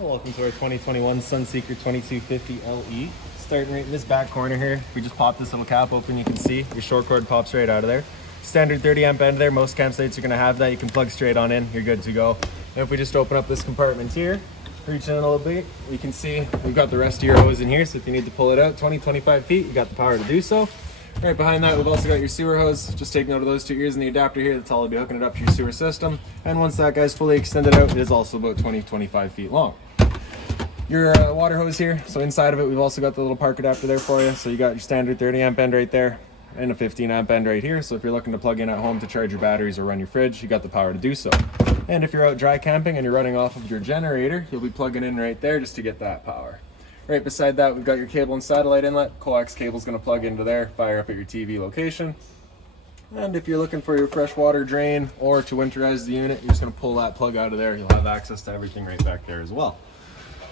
Welcome to our 2021 Sunseeker 2250 LE. Starting right in this back corner here, if we just pop this little cap open, you can see your short cord pops right out of there. Standard 30 amp end there. Most campsites are going to have that. You can plug straight on in. You're good to go. And if we just open up this compartment here, reach in a little bit, you can see we've got the rest of your hose in here. So if you need to pull it out 20-25 feet, you got the power to do so. Right behind that, we've also got your sewer hose. Just take note of those two ears and the adapter here. That's all you'll be hooking it up to your sewer system. And once that guy's fully extended out, it is also about 20-25 feet long. Your water hose here. So inside of it, we've also got the little park adapter there for you. So you got your standard 30 amp end right there and a 15 amp end right here. So if you're looking to plug in at home to charge your batteries or run your fridge, you got the power to do so. And if you're out dry camping and you're running off of your generator, you'll be plugging in right there just to get that power. Right beside that, we've got your cable and satellite inlet. Coax cable is going to plug into there, fire up at your TV location. And if you're looking for your freshwater drain or to winterize the unit, you're just going to pull that plug out of there. You'll have access to everything right back there as well.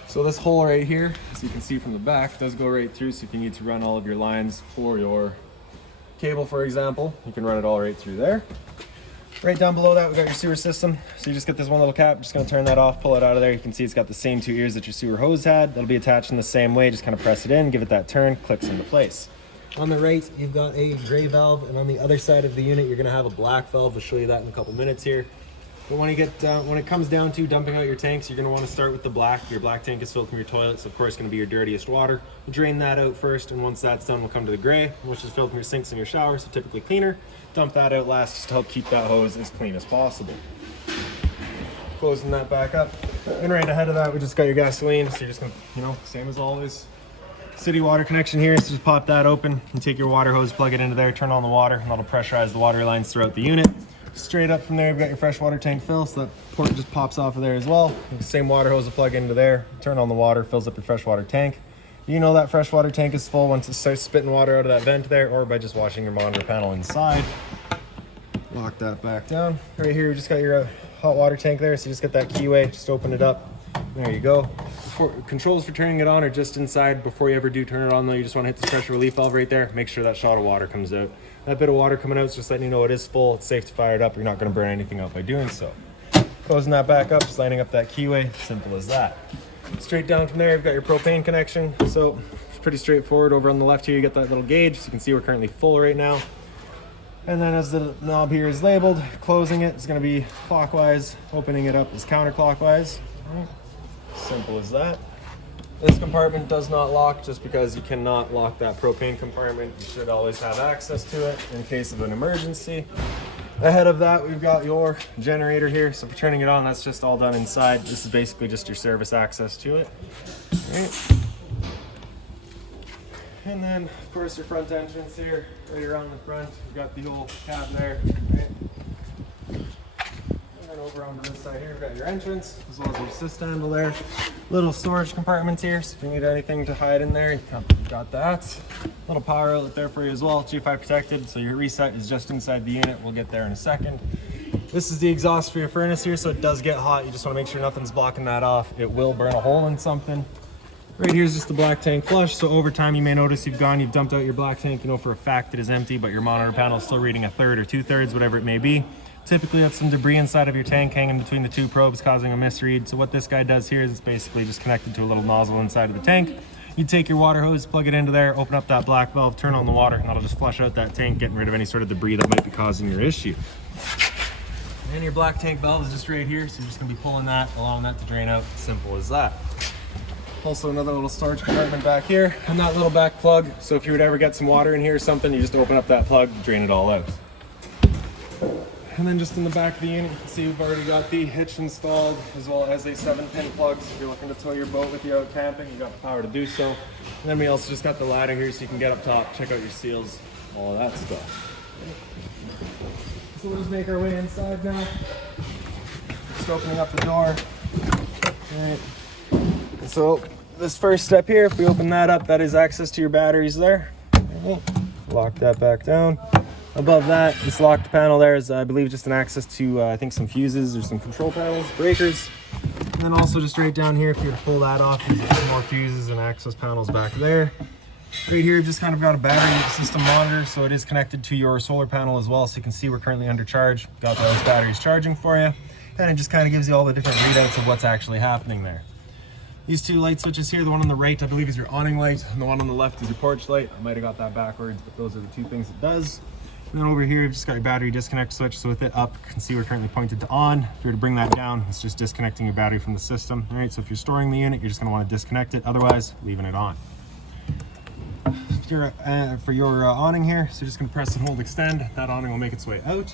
So this hole right here, as you can see from the back, does go right through. So if you need to run all of your lines for your cable, for example, you can run it all right through there. Right down below that, we've got your sewer system. So you just get this one little cap, just gonna turn that off, pull it out of there. You can see it's got the same two ears that your sewer hose had. That'll be attached in the same way. Just kind of press it in, give it that turn, clicks into place. On the right, you've got a gray valve, and on the other side of the unit, you're gonna have a black valve. We'll show you that in a couple minutes here. But when it comes down to dumping out your tanks, you're going to want to start with the black. Your black tank is filled from your toilet, so of course it's going to be your dirtiest water. We'll drain that out first, and once that's done, we'll come to the gray, which is filled from your sinks and your showers, so typically cleaner. Dump that out last just to help keep that hose as clean as possible. Closing that back up. And right ahead of that, we just got your gasoline, so you're just going to, same as always. City water connection here, so just pop that open and take your water hose, plug it into there, turn on the water, and that'll pressurize the water lines throughout the unit. Straight up from there, you've got your freshwater tank fill, so that port just pops off of there as well. The same water hose will plug into there, turn on the water, fills up your freshwater tank. You know that freshwater tank is full once it starts spitting water out of that vent there, or by just washing your monitor panel inside. Lock that back down. Right here, you just got your hot water tank there, so you just get that keyway, just open it up. There you go. Controls for turning it on are just inside. Before you ever do turn it on though, you just want to hit this pressure relief valve right there. Make sure that shot of water comes out. That bit of water coming out is just letting you know it is full. It's safe to fire it up. You're not going to burn anything out by doing so. Closing that back up, just lining up that keyway. Simple as that. Straight down from there, you've got your propane connection. So it's pretty straightforward. Over on the left here, you get that little gauge. So you can see we're currently full right now. And then as the knob here is labeled, closing it is going to be clockwise. Opening it up is counterclockwise. Simple as that. This compartment does not lock just because you cannot lock that propane compartment. You should always have access to it in case of an emergency. Ahead of that, we've got your generator here. So for turning it on, that's just all done inside. This is basically just your service access to it. Right. And then, of course, your front entrance here, right around the front. We've got the old cab there. Right. And over onto this side here, we've got your entrance, as well as your assist handle there. Little storage compartments here, so if you need anything to hide in there, you've got that. Little power outlet there for you as well, GFI protected, so your reset is just inside the unit. We'll get there in a second. This is the exhaust for your furnace here, so it does get hot. You just want to make sure nothing's blocking that off. It will burn a hole in something. Right here is just the black tank flush, so over time you may notice you've dumped out your black tank. You know for a fact it is empty, but your monitor panel is still reading a third or 2/3, whatever it may be. Typically that's some debris inside of your tank hanging between the two probes causing a misread. So what this guy does here is it's basically just connected to a little nozzle inside of the tank. You take your water hose, plug it into there, open up that black valve, turn on the water, and that'll just flush out that tank, getting rid of any sort of debris that might be causing your issue. And your black tank valve is just right here, so you're just gonna be pulling that, allowing that to drain out. Simple as that. Also another little storage compartment back here, and that little back plug. So if you would ever get some water in here or something, you just open up that plug, drain it all out. And then just in the back of the unit, you can see we've already got the hitch installed, as well as a 7-pin plug. So if you're looking to tow your boat with you out camping, you got the power to do so. And then we also just got the ladder here so you can get up top, check out your seals, all of that stuff. So we'll just make our way inside now. Just opening up the door. All right. So this first step here, if we open that up, that is access to your batteries there. Lock that back down. Above that, this locked panel there is, I believe, just an access to, I think, some fuses or some control panels, breakers. And then also just right down here, if you were to pull that off, there's some more fuses and access panels back there. Right here, just kind of got a battery system monitor, so it is connected to your solar panel as well, so you can see we're currently under charge. Got those batteries charging for you, and it just kind of gives you all the different readouts of what's actually happening there. These two light switches here, the one on the right, I believe, is your awning light, and the one on the left is your porch light. I might have got that backwards, but those are the two things it does. And then over here, you've just got your battery disconnect switch. So with it up, you can see we're currently pointed to on. If you were to bring that down, it's just disconnecting your battery from the system. All right, so if you're storing the unit, you're just gonna wanna disconnect it. Otherwise, leaving it on. For your awning here, so you're just gonna press and hold extend. That awning will make its way out.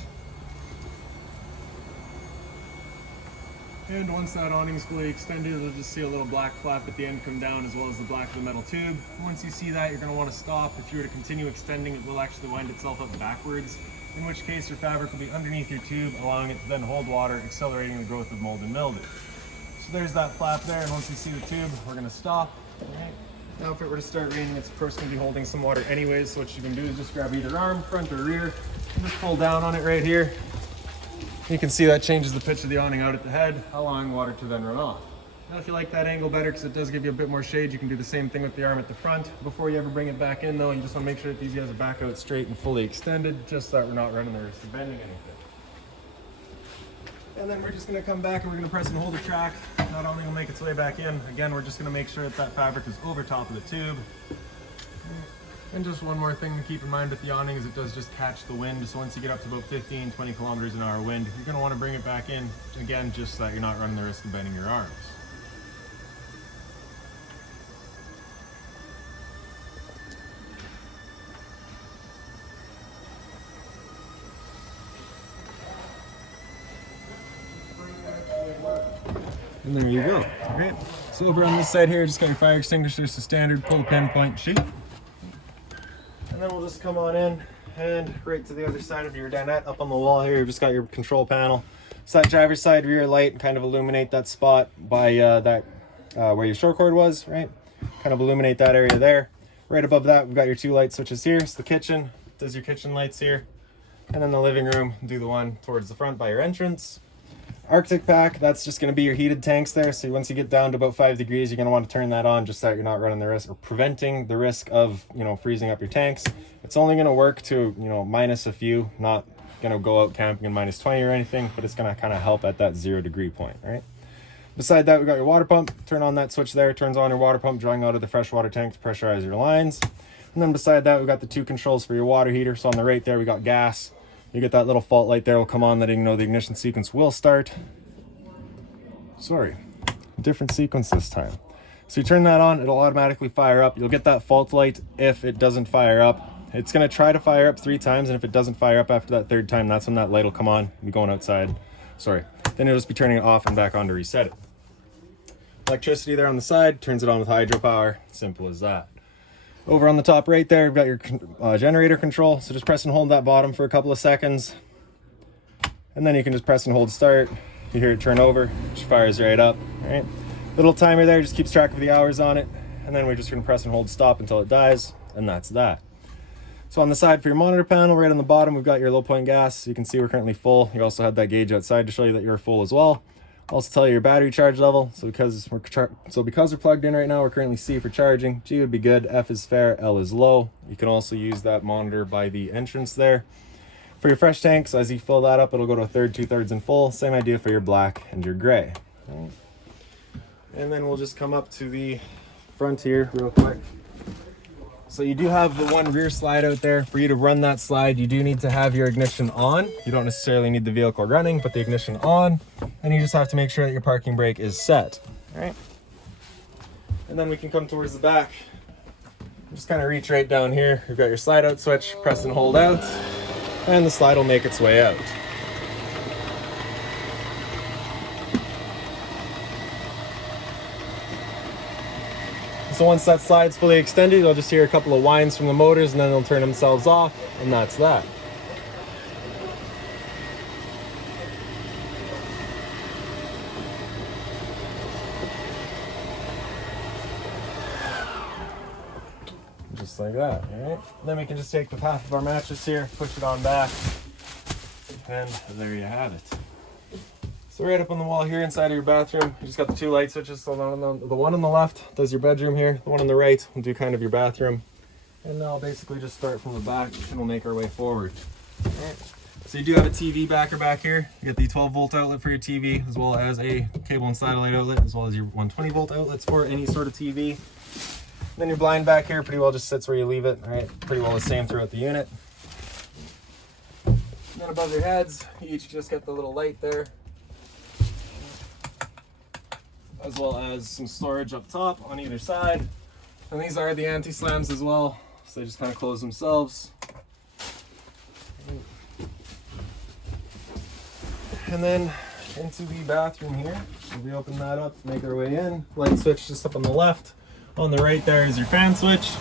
And once that awning is fully extended, you'll just see a little black flap at the end come down, as well as the black of the metal tube. Once you see that, you're going to want to stop. If you were to continue extending, it will actually wind itself up backwards, in which case your fabric will be underneath your tube, allowing it to then hold water, accelerating the growth of mold and mildew. So there's that flap there, and once you see the tube, we're going to stop. All right. Now if it were to start raining, it's of course going to be holding some water anyways, so what you can do is just grab either arm, front or rear, and just pull down on it right here. You can see that changes the pitch of the awning out at the head, allowing water to then run off. Now if you like that angle better, because it does give you a bit more shade, you can do the same thing with the arm at the front. Before you ever bring it back in though, you just want to make sure that these guys are back out straight and fully extended, just so that we're not running the risk of bending anything. And then we're just going to come back and we're going to press and hold the track. That awning will make its way back in. Again, we're just going to make sure that that fabric is over top of the tube. And just one more thing to keep in mind with the awning is it does just catch the wind. So once you get up to about 15, 20 kilometers an hour wind, you're going to want to bring it back in, again, just so that you're not running the risk of bending your arms. And there you go. Okay. So over on this side here, just got your fire extinguisher, so standard pull pinpoint shoot. And then we'll just come on in and right to the other side of your dinette. Up on the wall here, you've just got your control panel. So that driver's side rear light, kind of illuminate that spot by where your short cord was, right? Kind of illuminate that area there. Right above that, we've got your two light switches here. It's the kitchen, does your kitchen lights here. And then the living room, do the one towards the front by your entrance. Arctic pack, that's just going to be your heated tanks there. So once you get down to about 5 degrees, you're going to want to turn that on just so that you're not running the risk or preventing the risk of, freezing up your tanks. It's only going to work to, minus a few, not going to go out camping in minus 20 or anything, but it's going to kind of help at that 0 degree point, right? Beside that, we got your water pump. Turn on that switch there, turns on your water pump, drawing out of the freshwater tank to pressurize your lines. And then beside that, we got the two controls for your water heater. So on the right there, we got gas. You get that little fault light there will come on, letting you know the ignition sequence will start. Sorry, different sequence this time. So you turn that on, it'll automatically fire up. You'll get that fault light if it doesn't fire up. It's gonna try to fire up 3 times, and if it doesn't fire up after that 3rd time, that's when that light will come on. You'll be going outside. Sorry. Then you'll just be turning it off and back on to reset it. Electricity there on the side, turns it on with hydropower. Simple as that. Over on the top right there, you've got your generator control. So just press and hold that bottom for a couple of seconds. And then you can just press and hold start. You hear it turn over, which fires right up. All right. Little timer there just keeps track of the hours on it. And then we're just gonna press and hold stop until it dies. And that's that. So on the side for your monitor panel, right on the bottom, we've got your low point gas. You can see we're currently full. You also had that gauge outside to show you that you're full as well. Also tell you your battery charge level. So because we're plugged in right now, we're currently C for charging. G would be good, F is fair, L is low. You can also use that monitor by the entrance there. For your fresh tanks, as you fill that up, it'll go to 1/3, 2/3 and full. Same idea for your black and your gray. Right. And then we'll just come up to the front here real quick. So you do have the one rear slide out there. For you to run that slide, you do need to have your ignition on. You don't necessarily need the vehicle running, but the ignition on. And you just have to make sure that your parking brake is set. All right. And then we can come towards the back. Just kind of reach right down here. You've got your slide out switch, press and hold out, and the slide will make its way out. So once that slide's fully extended, you'll just hear a couple of whines from the motors, and then they'll turn themselves off, and that's that. Just like that, all right? Then we can just take the half of our mattress here, push it on back, and there you have it. So right up on the wall here inside of your bathroom, you just got the two light switches. So the one on the left does your bedroom here. The one on the right will do kind of your bathroom. And now I'll basically just start from the back and we'll make our way forward. All right. So you do have a TV backer back here. You get the 12-volt outlet for your TV, as well as a cable and satellite outlet, as well as your 120-volt outlets for any sort of TV. Then your blind back here pretty well just sits where you leave it. All right, pretty well the same throughout the unit. And then above your heads, you each just get the little light there, as well as some storage up top on either side. And these are the anti-slams as well, so they just kind of close themselves. And then into the bathroom here, so we open that up, make our way in. Light switch just up on the left. On the right there is your fan switch.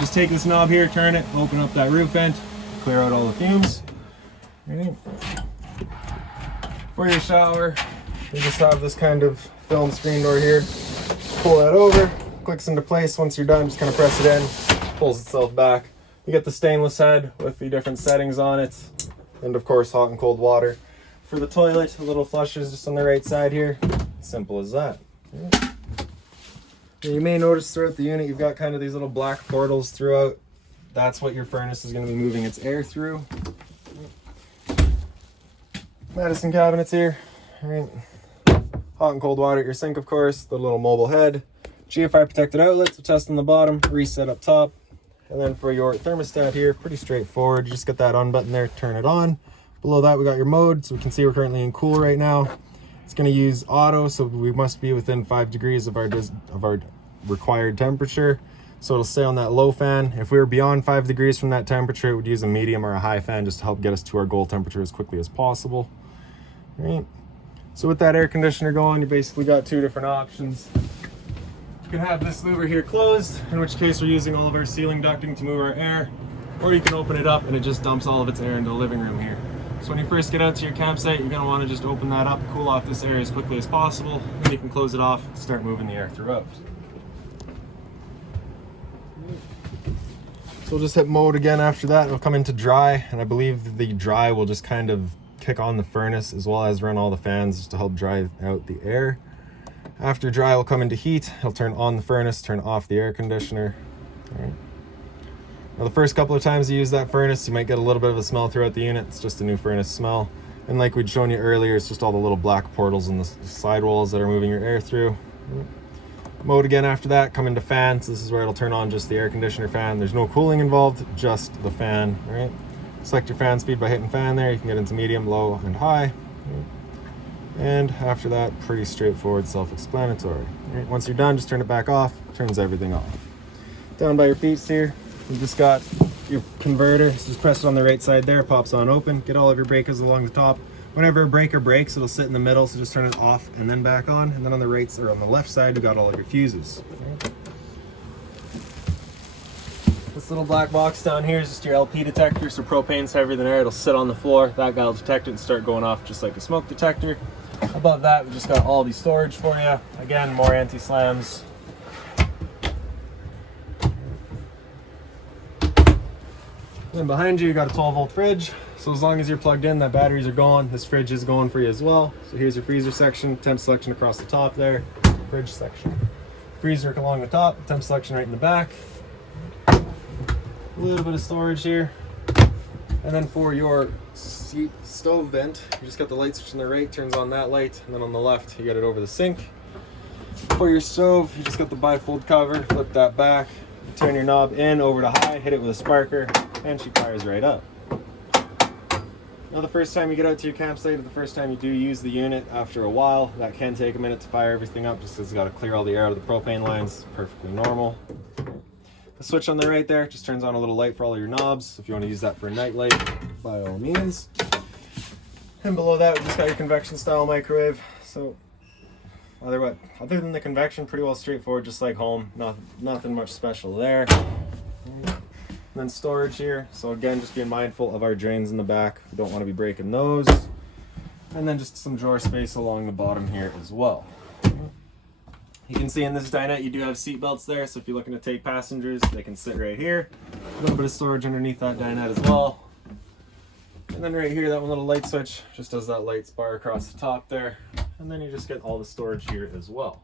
Just take this knob here, turn it, open up that roof vent, clear out all the fumes. Right. For your shower, you just have this kind of film screen door here. Pull that over, clicks into place. Once you're done, just kind of press it in, pulls itself back. You get the stainless head with the different settings on it, and of course hot and cold water. For the toilet, a little flusher is just on the right side here. Simple as that. Right. You may notice throughout the unit, you've got kind of these little black portals throughout. That's what your furnace is going to be moving its air through. Medicine cabinets here. All right. Hot and cold water at your sink, of course. The little mobile head. GFI protected outlets, so test on the bottom, reset up top. And then for your thermostat here, pretty straightforward. You just get that on button there, turn it on. Below that, we got your mode. So we can see we're currently in cool right now. It's going to use auto, so we must be within 5 degrees of our required temperature. So it'll stay on that low fan. If we were beyond 5 degrees from that temperature, it would use a medium or a high fan just to help get us to our goal temperature as quickly as possible. All right. So with that air conditioner going, you basically got 2 different options. You can have this louver here closed, in which case we're using all of our ceiling ducting to move our air, or you can open it up and it just dumps all of its air into the living room here. So when you first get out to your campsite, you're going to want to just open that up, cool off this area as quickly as possible, then you can close it off and start moving the air throughout. So we'll just hit mode again after that. It'll come into dry, and I believe the dry will just kind of kick on the furnace as well as run all the fans just to help dry out the air. After dry, will come into heat. It'll turn on the furnace, turn off the air conditioner. All right. Now the first couple of times you use that furnace, you might get a little bit of a smell throughout the unit. It's just a new furnace smell. And like we'd shown you earlier, it's just all the little black portals in the side walls that are moving your air through. Mode again after that, come into fans. This is where it'll turn on just the air conditioner fan. There's no cooling involved, just the fan, right? Select your fan speed by hitting fan there. You can get into medium, low, and high. And after that, pretty straightforward, self-explanatory. Right? Once you're done, just turn it back off, turns everything off. Down by your feet here, you just got your converter. So just press it on the right side there, pops on open. Get all of your breakers along the top. Whenever a breaker breaks, it'll sit in the middle, so just turn it off and then back on. And then on the right or on the left side, you got all of your fuses. Right? This little black box down here is just your LP detector, so propane's heavier than air. It'll sit on the floor. That guy will detect it and start going off just like a smoke detector. Above that, we just got all the storage for you. Again, more anti-slams. Then behind you, you got a 12-volt fridge. So as long as you're plugged in, that batteries are going. This fridge is going for you as well. So here's your freezer section, temp selection across the top there, fridge section. Freezer along the top, temp selection right in the back. A little bit of storage here. And then for your stove vent, you just got the light switch on the right, turns on that light, and then on the left, you got it over the sink. For your stove, you just got the bifold cover, flip that back, you turn your knob in over to high, hit it with a sparker, and she fires right up. Now the first time you get out to your campsite, or the first time you do use the unit, after a while, that can take a minute to fire everything up, just because it's got to clear all the air out of the propane lines. Perfectly normal. The switch on the right there just turns on a little light for all of your knobs. If you want to use that for a night light, by all means. And below that, we just got your convection style microwave. So other than the convection, pretty well straightforward, just like home. Nothing much special there. And then storage here. So again, just being mindful of our drains in the back. We don't want to be breaking those. And then just some drawer space along the bottom here as well. You can see in this dinette you do have seat belts there, so if you're looking to take passengers, they can sit right here. A little bit of storage underneath that dinette as well. And then right here, that one little light switch just does that light bar across the top there. And then you just get all the storage here as well.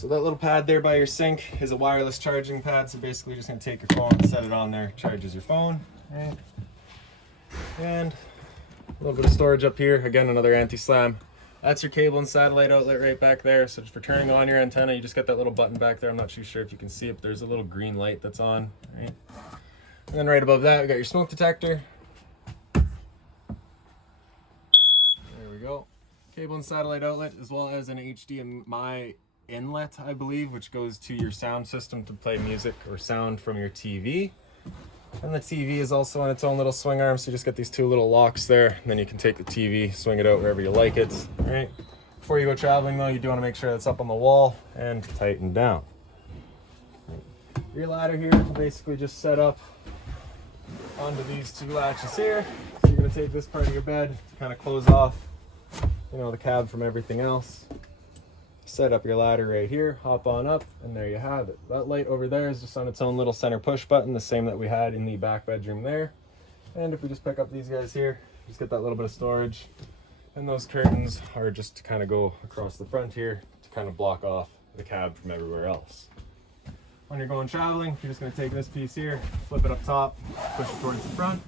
So that little pad there by your sink is a wireless charging pad. So basically you're just gonna take your phone, set it on there, charges your phone, right? And a little bit of storage up here. Again, another anti-slam. That's your cable and satellite outlet right back there. So for turning on your antenna, you just got that little button back there. I'm not too sure if you can see it, but there's a little green light that's on, right? And then right above that, we got your smoke detector. There we go. Cable and satellite outlet, as well as an HDMI inlet, I believe, which goes to your sound system to play music or sound from your TV. And the TV is also on its own little swing arm, so you just get these two little locks there, and then you can take the TV, swing it out wherever you like it, right? Before you go traveling though, you do want to make sure that's up on the wall and tightened down. Your ladder here will basically just set up onto these two latches here. So you're going to take this part of your bed to kind of close off, you know, the cab from everything else. Set up your ladder right here, hop on up, and there you have it. That light over there is just on its own little center push button, the same that we had in the back bedroom there. And if we just pick up these guys here, just get that little bit of storage. And those curtains are just to kind of go across the front here to kind of block off the cab from everywhere else. When you're going traveling, you're just going to take this piece here, flip it up top, push it towards the front,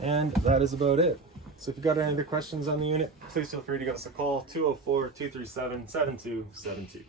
and that is about it. So if you got any other questions on the unit, please feel free to give us a call, 204-237-7272.